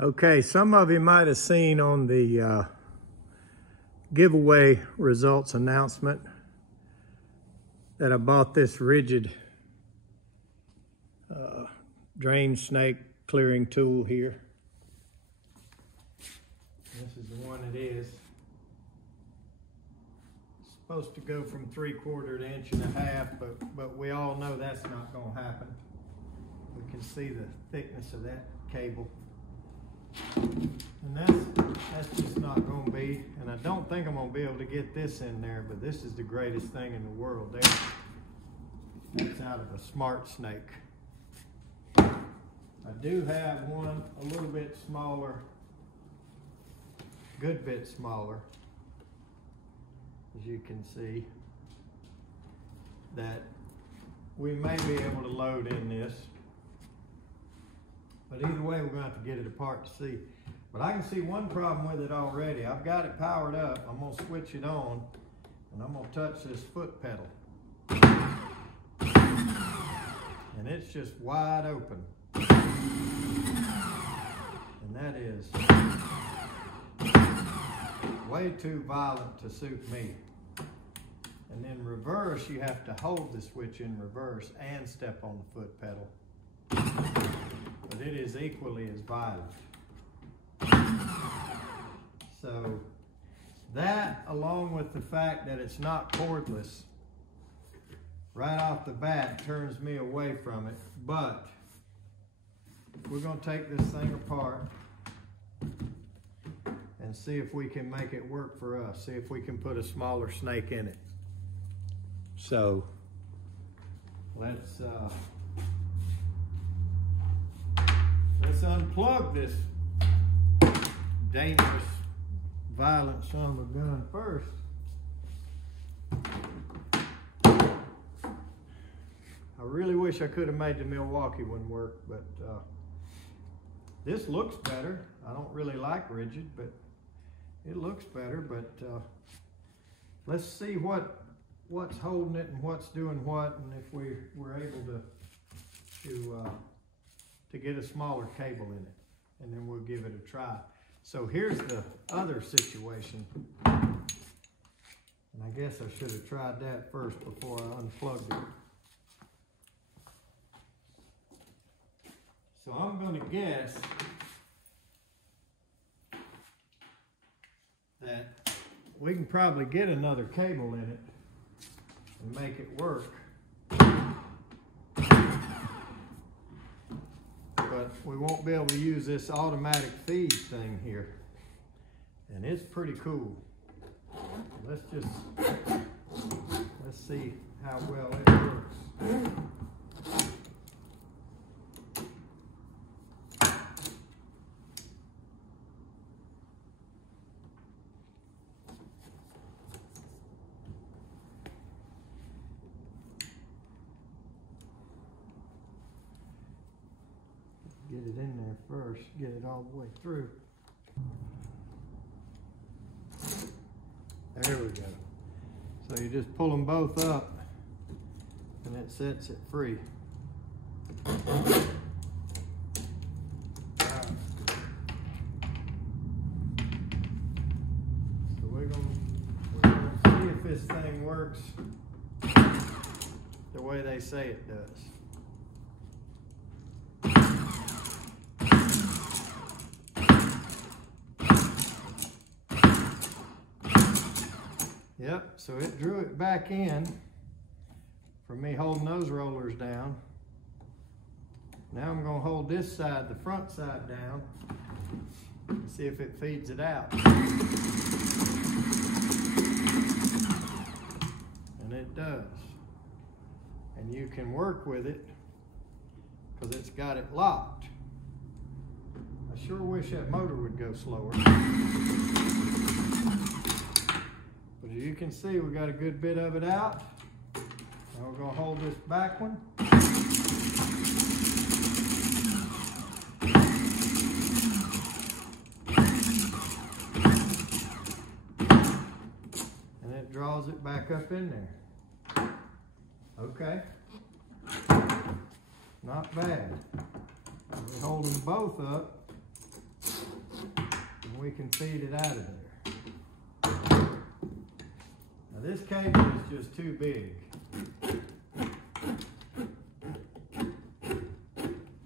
Okay, some of you might have seen on the giveaway results announcement that I bought this Ridgid Drain Snake clearing tool here. This is the one it is. It's supposed to go from 3/4 to 1.5 inches, but we all know that's not going to happen. We can see the thickness of that cable. And that's just not going to be, and I don't think I'm going to be able to get this in there, but this is the greatest thing in the world there. That's out of a SmartSnake. I do have one a little bit smaller, good bit smaller, as you can see, that we may be able to load in this. But either way, we're going to have to get it apart to see. But I can see one problem with it already. I've got it powered up. I'm going to switch it on, and I'm going to touch this foot pedal. And it's just wide open. And that is way too violent to suit me. And then reverse, you have to hold the switch in reverse and step on the foot pedal. But it is equally as violent. So that, along with the fact that it's not cordless, right off the bat turns me away from it. But we're going to take this thing apart and see if we can make it work for us. See if we can put a smaller snake in it. So let's unplug this dangerous, violent son of a gun first. I really wish I could have made the Milwaukee one work, but this looks better. I don't really like Ridgid, but it looks better. But let's see what's holding it and what's doing what, and if we're able to get a smaller cable in it, and then we'll give it a try. So here's the other situation. And I guess I should have tried that first before I unplugged it. So I'm going to guess that we can probably get another cable in it and make it work. But we won't be able to use this automatic feed thing here. And it's pretty cool. Let's see how well it works. Get it in there first, get it all the way through. There we go. So you just pull them both up and it sets it free. Right. So we're gonna see if this thing works the way they say it does. Yep, so it drew it back in from me holding those rollers down. Now I'm going to hold this side, the front side down, and see if it feeds it out. And it does. And you can work with it because it's got it locked. I sure wish that motor would go slower. But as you can see, we got a good bit of it out. Now we're going to hold this back one. And it draws it back up in there. Okay. Not bad. We hold them both up. we can feed it out of there. Now this cable is just too big.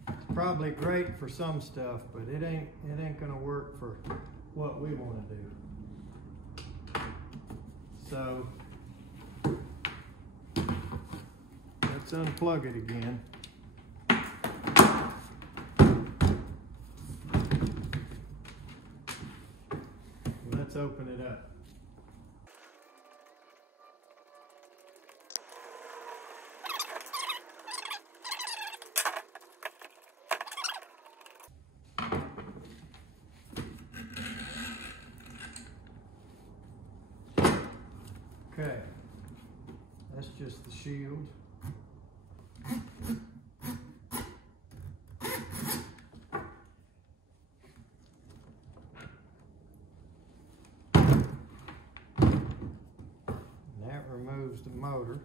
It's probably great for some stuff, but it ain't gonna work for what we want to do. So let's unplug it again. Let's open it up. Okay, that's just the shield. Removes the motor.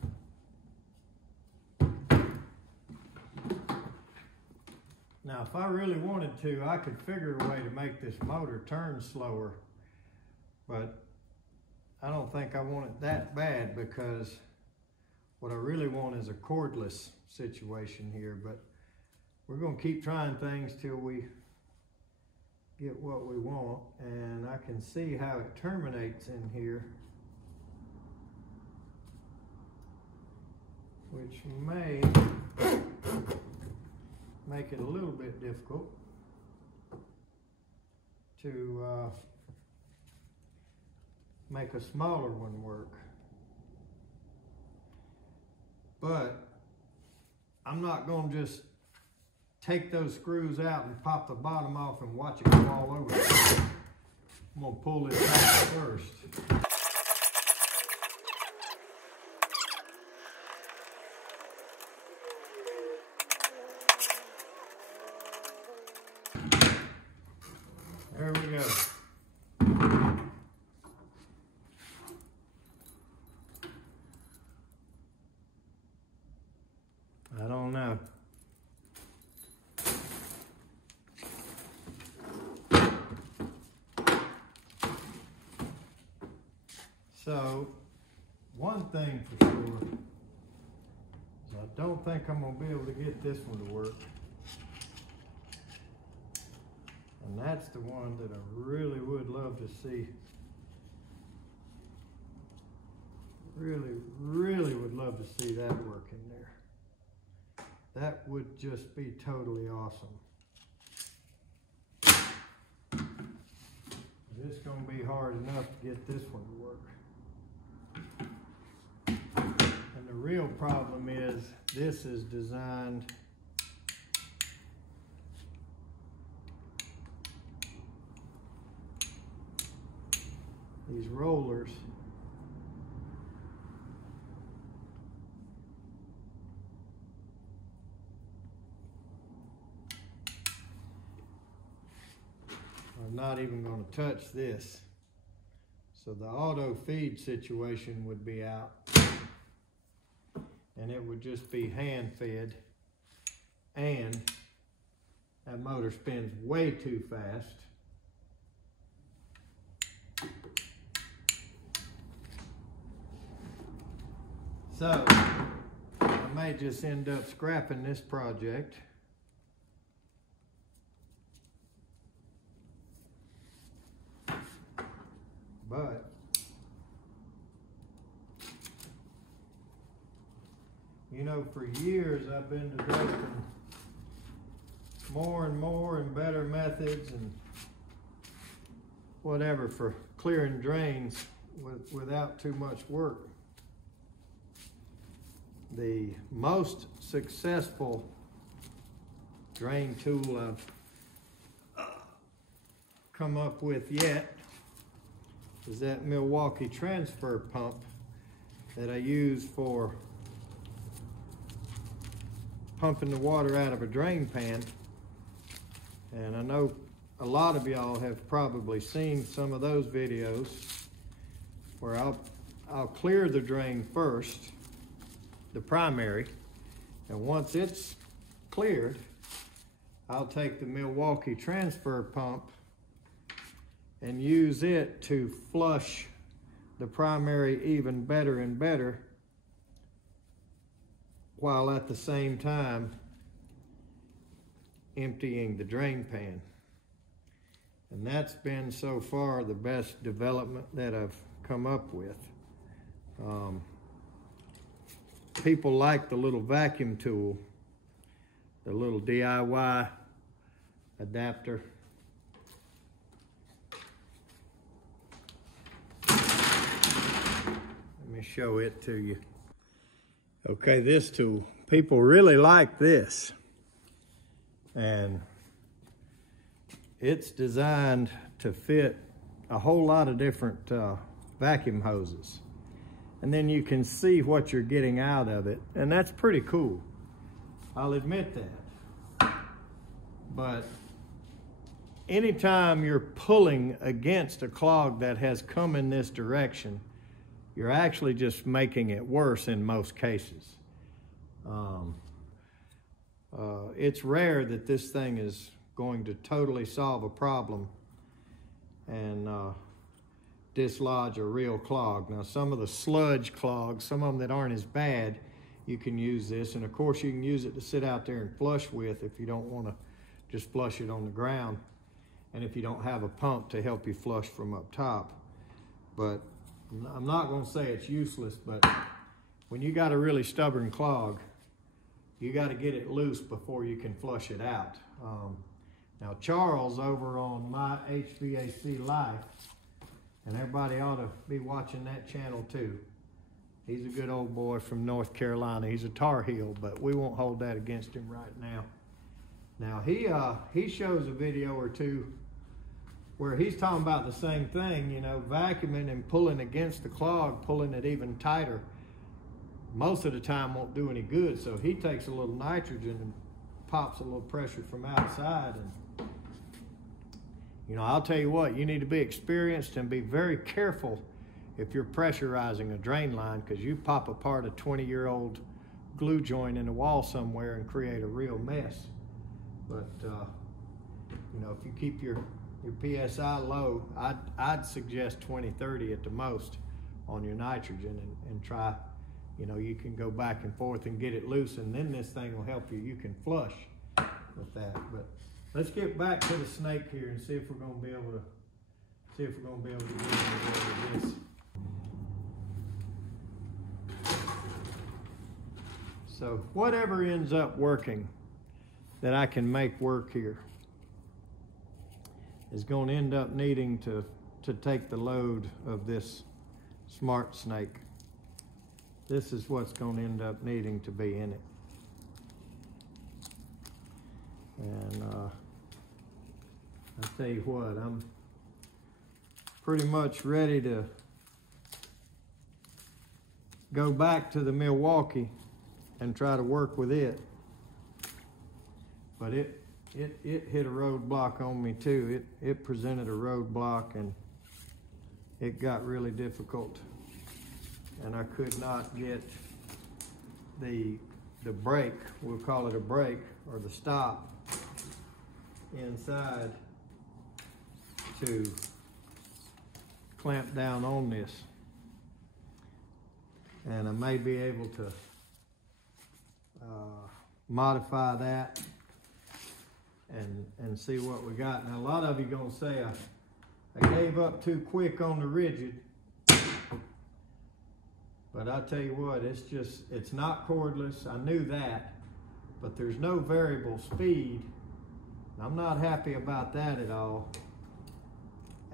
Now, if I really wanted to, I could figure a way to make this motor turn slower, but I don't think I want it that bad, because what I really want is a cordless situation here. But we're going to keep trying things till we get what we want, and I can see how it terminates in here, which may make it a little bit difficult to make a smaller one work. But I'm not going to just take those screws out and pop the bottom off and watch it go all over. I'm going to pull this out first. There we go. I don't know. So, one thing for sure is I don't think I'm going to be able to get this one to work. And that's the one that I really would love to see. Really would love to see that work in there. That would just be totally awesome. It's going to be hard enough to get this one to work. And the real problem is this is designed these rollers are not even going to touch this. So the auto feed situation would be out, and it would just be hand fed, and that motor spins way too fast. So I may just end up scrapping this project. But you know, for years I've been developing more and better methods and whatever for clearing drains without too much work. The most successful drain tool I've come up with yet is that Milwaukee transfer pump that I use for pumping the water out of a drain pan. And I know a lot of y'all have probably seen some of those videos where I'll clear the drain first, the primary, and once it's cleared, I'll take the Milwaukee transfer pump and use it to flush the primary even better and better, while at the same time emptying the drain pan. And that's been so far the best development that I've come up with. People like the little vacuum tool, the little DIY adapter. Let me show it to you. Okay, this tool, people really like this. And it's designed to fit a whole lot of different vacuum hoses. And then you can see what you're getting out of it. And that's pretty cool. I'll admit that. But anytime you're pulling against a clog that has come in this direction, you're actually just making it worse in most cases. It's rare that this thing is going to totally solve a problem and dislodge a real clog. Now, some of the sludge clogs, some of them that aren't as bad, you can use this. And of course, you can use it to sit out there and flush with if you don't want to just flush it on the ground, and if you don't have a pump to help you flush from up top. But I'm not going to say it's useless, but when you got a really stubborn clog, you got to get it loose before you can flush it out. Now, Charles over on My HVAC Life, and everybody ought to be watching that channel too. He's a good old boy from North Carolina. He's a Tar Heel, but we won't hold that against him right now. Now, he shows a video or two where he's talking about the same thing, you know, vacuuming and pulling against the clog, pulling it even tighter. Most of the time won't do any good, so he takes a little nitrogen and pops a little pressure from outside. And you know, I'll tell you what, you need to be experienced and be very careful if you're pressurizing a drain line, because you pop apart a 20-year-old glue joint in the wall somewhere and create a real mess. But you know, if you keep your PSI low, I'd suggest 20, 30 at the most on your nitrogen, and try, you know, you can go back and forth and get it loose, and then this thing will help you. You can flush with that. But let's get back to the snake here and see if we're going to be able to get into this. So whatever ends up working that I can make work here is going to end up needing to take the load of this SmartSnake. This is what's going to end up needing to be in it. And I'll tell you what, I'm pretty much ready to go back to the Milwaukee and try to work with it. But it hit a roadblock on me too. It presented a roadblock, and it got really difficult. And I could not get the brake, we'll call it a brake, or the stop inside to clamp down on this. And I may be able to modify that and see what we got. Now, a lot of you gonna say I gave up too quick on the Ridgid, but I'll tell you what, it's not cordless. I knew that, but there's no variable speed. I'm not happy about that at all.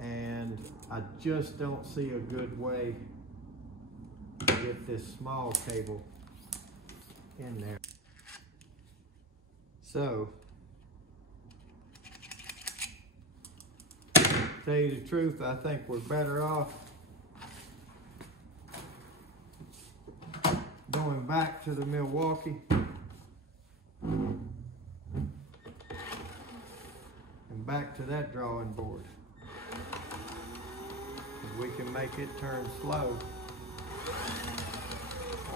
And I just don't see a good way to get this small cable in there. So, to tell you the truth, I think we're better off going back to the Milwaukee and back to that drawing board. We can make it turn slow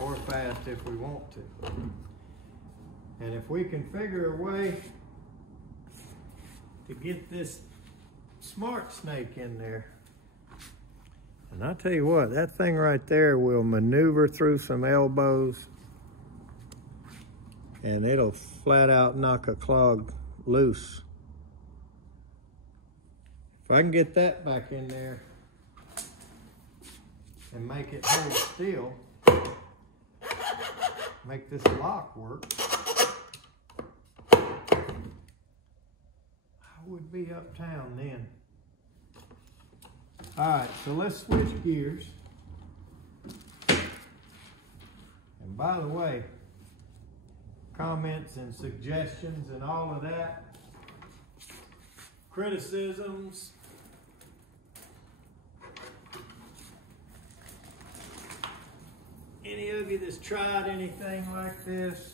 or fast if we want to. And if we can figure a way to get this SmartSnake in there. And I tell you what, that thing right there will maneuver through some elbows and it'll flat out knock a clog loose. If I can get that back in there and make it hold still, make this lock work, I would be uptown then. All right, so let's switch gears. And by the way, comments and suggestions and all of that, criticisms, any of you that's tried anything like this,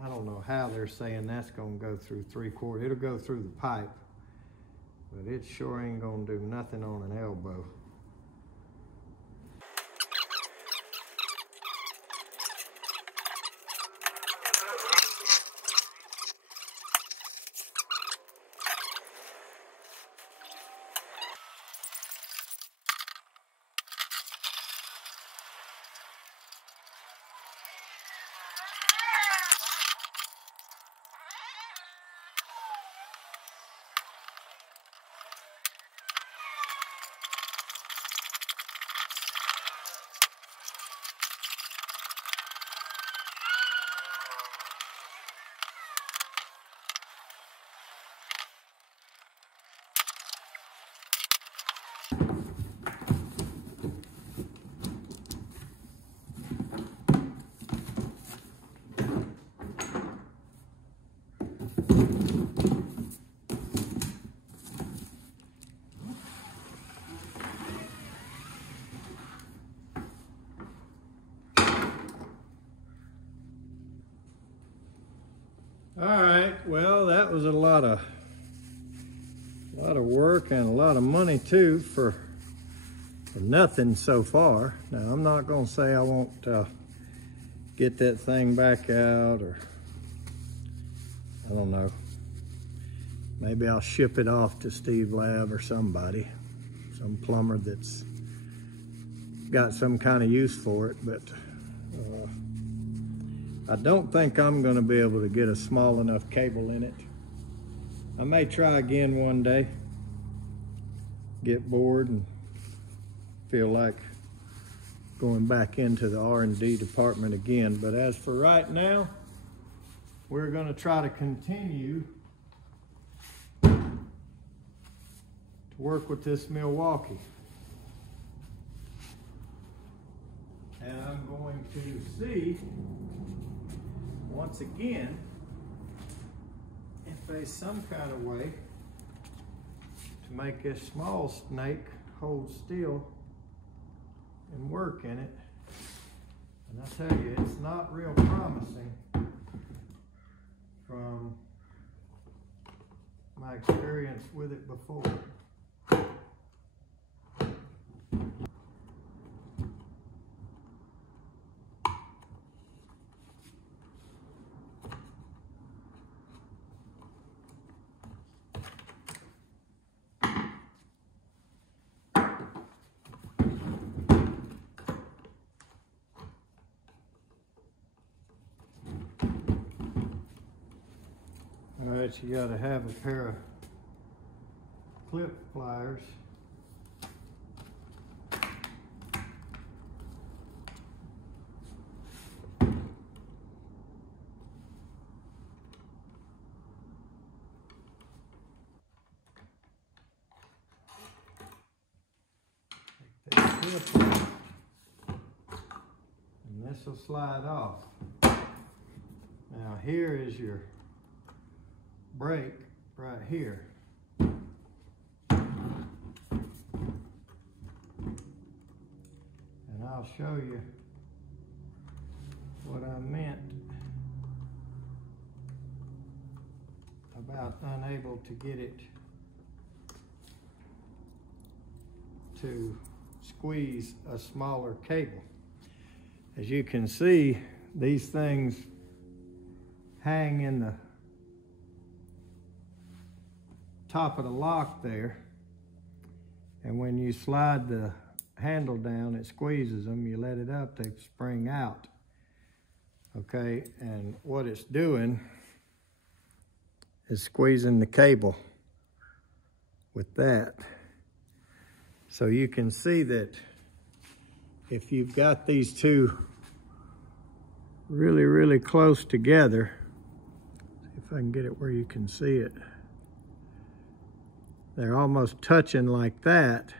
I don't know how they're saying that's gonna go through 3/4. It'll go through the pipe, but it sure ain't gonna do nothing on an elbow. All right, well, that was a lot of work and a lot of money too for nothing so far. Now, I'm not gonna say I won't get that thing back out, or I don't know. Maybe I'll ship it off to Steve Lab or somebody, some plumber that's got some kind of use for it, but I don't think I'm gonna be able to get a small enough cable in it. I may try again one day, get bored and feel like going back into the R&D department again. But as for right now, we're gonna try to continue to work with this Milwaukee. And I'm going to see, once again, if there's some kind of way to make this small snake hold still and work in it. And I tell you, it's not real promising from my experience with it before. All right, you gotta have a pair of clip pliers. Take that clip off, and this will slide off. Now here is your break right here. And I'll show you what I meant about unable to get it to squeeze a smaller cable. As you can see, these things hang in the top of the lock there, and when you slide the handle down, it squeezes them. You let it up, they spring out. Okay, and what it's doing is squeezing the cable with that. So you can see that if you've got these two really, really close together, see if I can get it where you can see it. They're almost touching like that.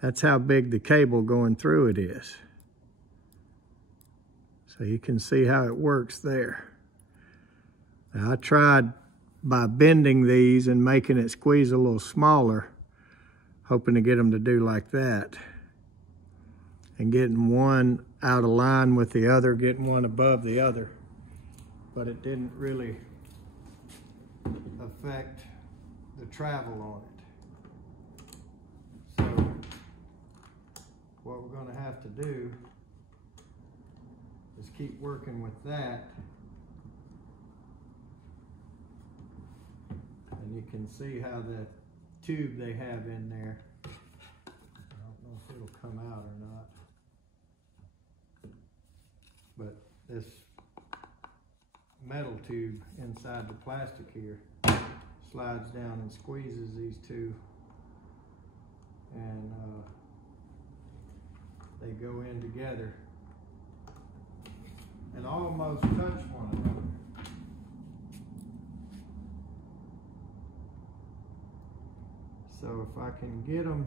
That's how big the cable going through it is. So you can see how it works there. Now I tried by bending these and making it squeeze a little smaller, hoping to get them to do like that. And getting one out of line with the other, getting one above the other. But it didn't really affect the travel on it. So what we're gonna have to do is keep working with that. And you can see how the tube they have in there, I don't know if it'll come out or not, but this metal tube inside the plastic here slides down and squeezes these two, and they go in together and almost touch one another. So if I can get them,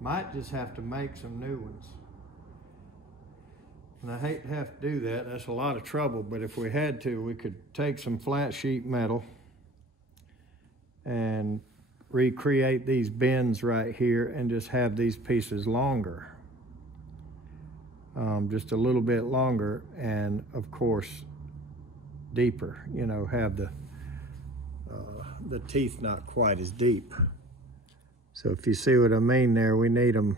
might just have to make some new ones. And I hate to have to do that, that's a lot of trouble, but if we had to, we could take some flat sheet metal and recreate these bends right here and just have these pieces longer. Just a little bit longer, and of course deeper, you know, have the teeth not quite as deep. So if you see what I mean there, we need them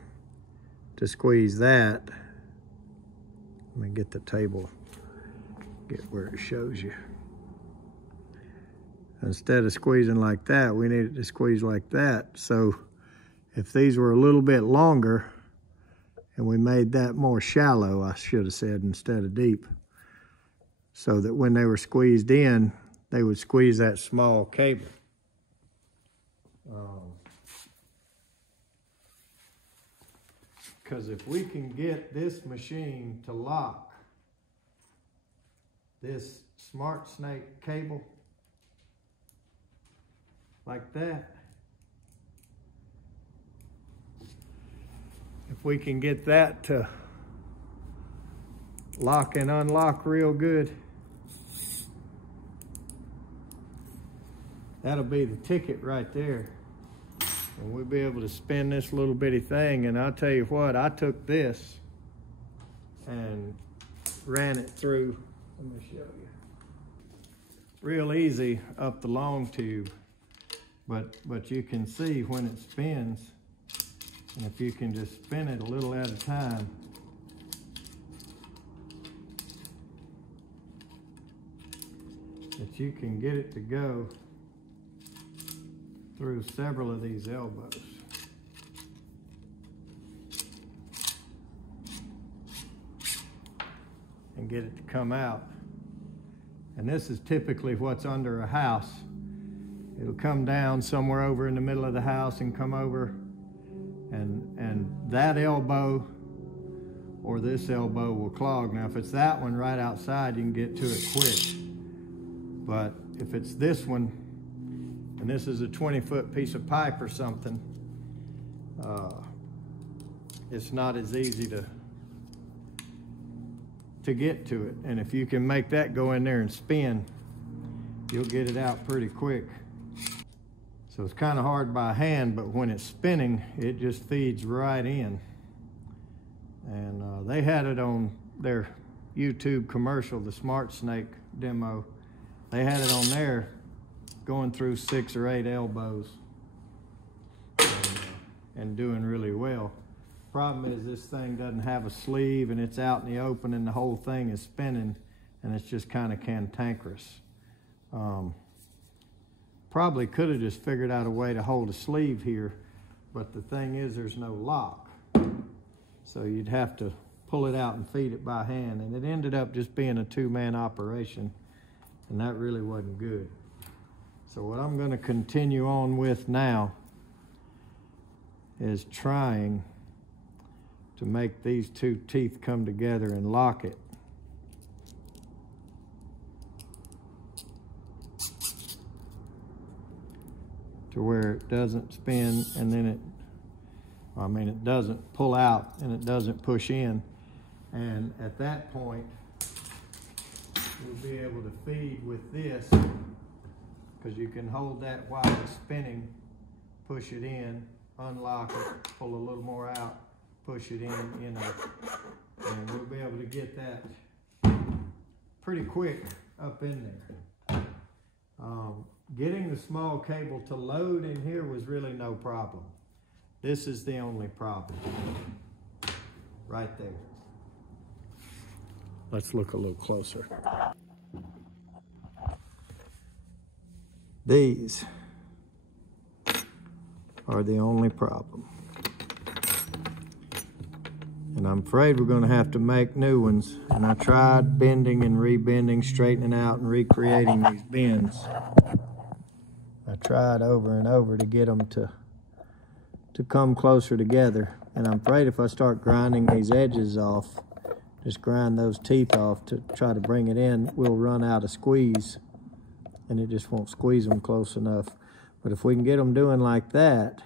to squeeze that. Let me get the table, get where it shows you. Instead of squeezing like that, we need it to squeeze like that. So if these were a little bit longer and we made that more shallow, I should have said, instead of deep, so that when they were squeezed in, they would squeeze that small cable. Because if we can get this machine to lock this SmartSnake cable like that, if we can get that to lock and unlock real good, that'll be the ticket right there. And we'll be able to spin this little bitty thing. And I'll tell you what, I took this and ran it through. Let me show you. Real easy up the long tube, but you can see when it spins, and if you can just spin it a little at a time, that you can get it to go through several of these elbows. And get it to come out. And this is typically what's under a house. It'll come down somewhere over in the middle of the house and come over, and that elbow or this elbow will clog. Now if it's that one right outside, you can get to it quick. But if it's this one, and this is a 20-foot piece of pipe or something, it's not as easy to get to it. And if you can make that go in there and spin, you'll get it out pretty quick. So it's kind of hard by hand, but when it's spinning, it just feeds right in. And they had it on their YouTube commercial, the SmartSnake demo. They had it on there going through 6 or 8 elbows and doing really well. Problem is this thing doesn't have a sleeve, and it's out in the open, and the whole thing is spinning, and it's just kind of cantankerous. probably could have just figured out a way to hold a sleeve here, but the thing is there's no lock. So you'd have to pull it out and feed it by hand, and it ended up just being a two-man operation, and that really wasn't good. So what I'm going to continue on with now is trying to make these two teeth come together and lock it. To where it doesn't spin and then it doesn't pull out and it doesn't push in. And at that point, we'll be able to feed with this, because you can hold that while it's spinning, push it in, unlock it, pull a little more out, push it in, and we'll be able to get that pretty quick up in there. Getting the small cable to load in here was really no problem. This is the only problem, right there. Let's look a little closer. These are the only problem. And I'm afraid we're going to have to make new ones. And I tried bending and rebending, straightening out and recreating these bends. I tried over and over to get them to come closer together. And I'm afraid if I start grinding these edges off, just grind those teeth off to try to bring it in, we'll run out of squeeze. And it just won't squeeze them close enough. But if we can get them doing like that,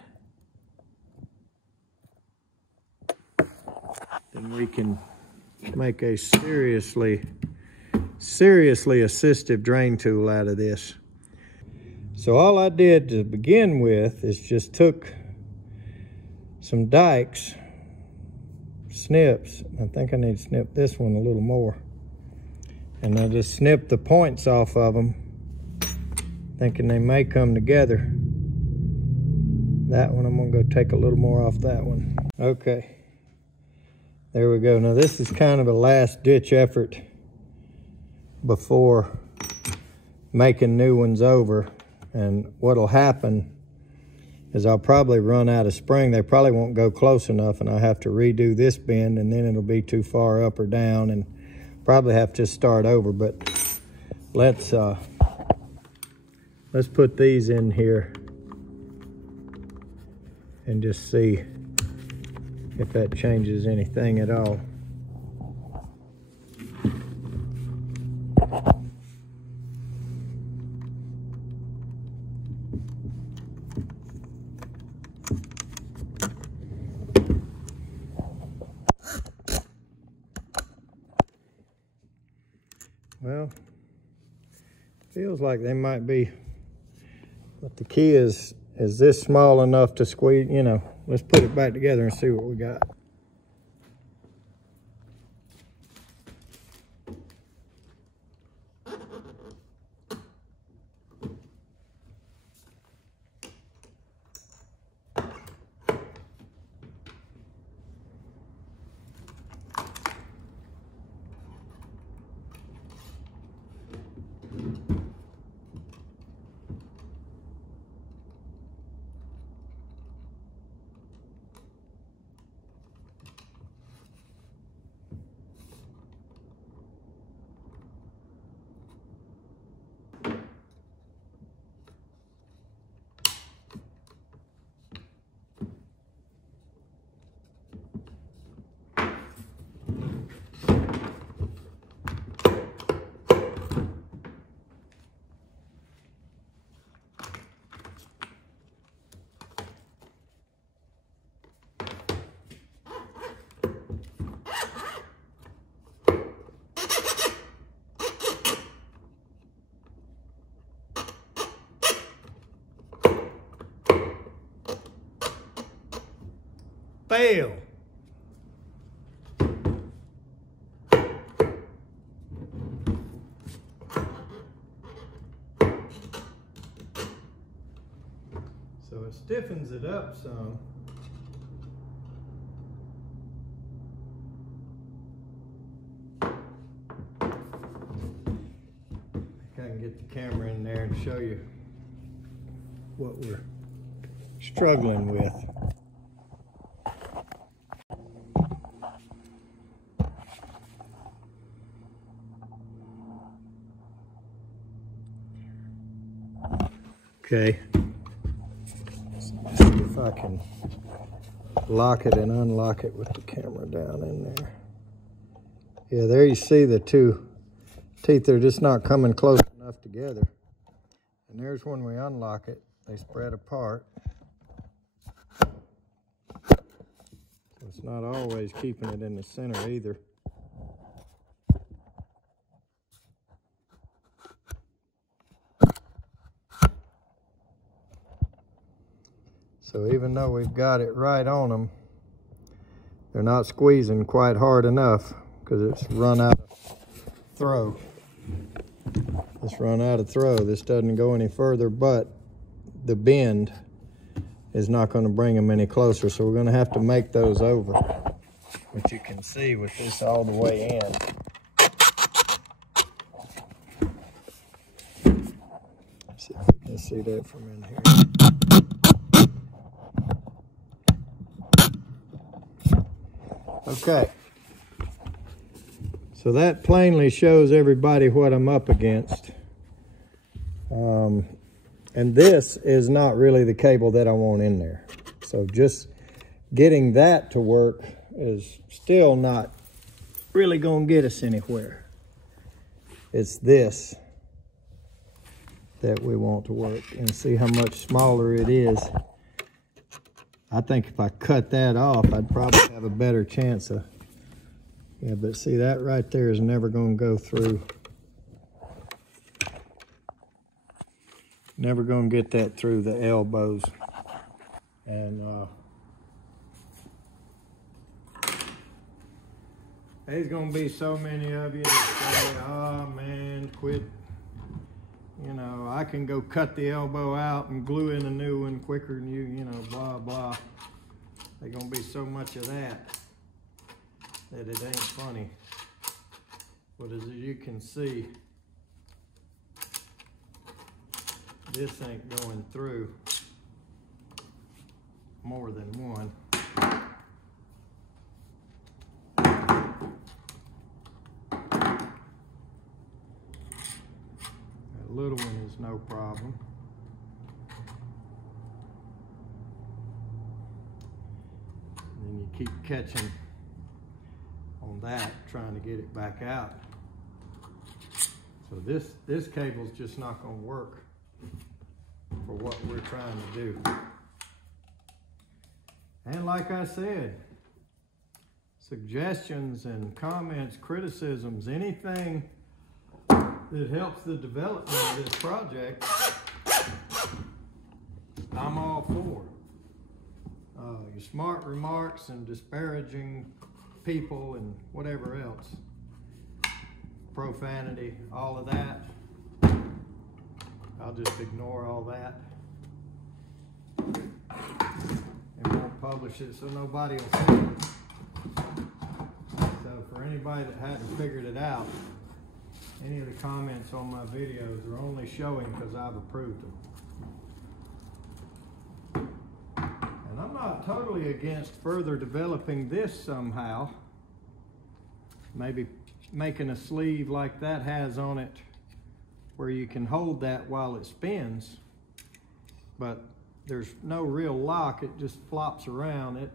then we can make a seriously assistive drain tool out of this. So all I did to begin with is just took some dikes, snips. I think I need to snip this one a little more. And I just snipped the points off of them, thinking they may come together. That one, I'm gonna go take a little more off that one. Okay, there we go. Now this is kind of a last ditch effort before making new ones over. And what'll happen is I'll probably run out of spring. They probably won't go close enough, and I'll have to redo this bend, and then it'll be too far up or down, and probably have to start over. But let's put these in here and just see if that changes anything at all. Well, feels like they might be, but the key is this small enough to squeeze, you know. Let's put it back together and see what we got. Fail. So it stiffens it up some. I can get the camera in there and show you what we're struggling with. Okay, let's see if I can lock it and unlock it with the camera down in there. Yeah, there you see the two teeth. They're just not coming close enough together. And there's when we unlock it, they spread apart. So it's not always keeping it in the center either. So even though we've got it right on them, they're not squeezing quite hard enough because it's run out of throw. It's run out of throw. This doesn't go any further, but the bend is not going to bring them any closer. So we're going to have to make those over, which you can see with this all the way in. Let's see if we can see that from in here. Okay, so that plainly shows everybody what I'm up against. And this is not really the cable that I want in there. So just getting that to work is still not really going to get us anywhere. It's this that we want to work, and see how much smaller it is. I think if I cut that off, I'd probably have a better chance of, yeah, but see, that right there is never going to go through. Never going to get that through the elbows. And there's going to be so many of you that say, oh man, quit. You know, I can go cut the elbow out and glue in a new one quicker than you know, blah, blah. There's gonna be so much of that it ain't funny. But as you can see, this ain't going through more than one. Little one is no problem. And then you keep catching on that, trying to get it back out. So this cable's just not going to work for what we're trying to do. And like I said, suggestions and comments, criticisms, anything that helps the development of this project, I'm all for. Your smart remarks and disparaging people and whatever else, profanity, all of that, I'll just ignore all that and won't publish it so nobody will see it. So for anybody that hadn't figured it out, any of the comments on my videos are only showing because I've approved them. And I'm not totally against further developing this somehow. Maybe making a sleeve like that has on it where you can hold that while it spins. But there's no real lock, it just flops around.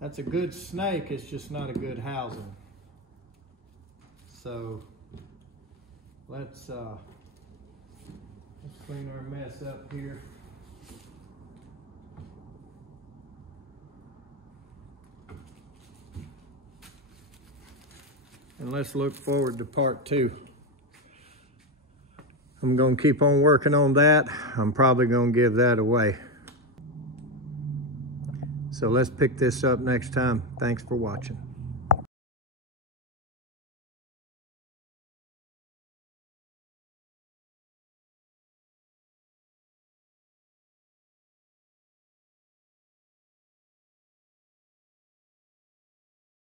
That's a good snake, it's just not a good housing. So let's clean our mess up here. And let's look forward to part 2. I'm going to keep on working on that. I'm probably going to give that away. So let's pick this up next time. Thanks for watching.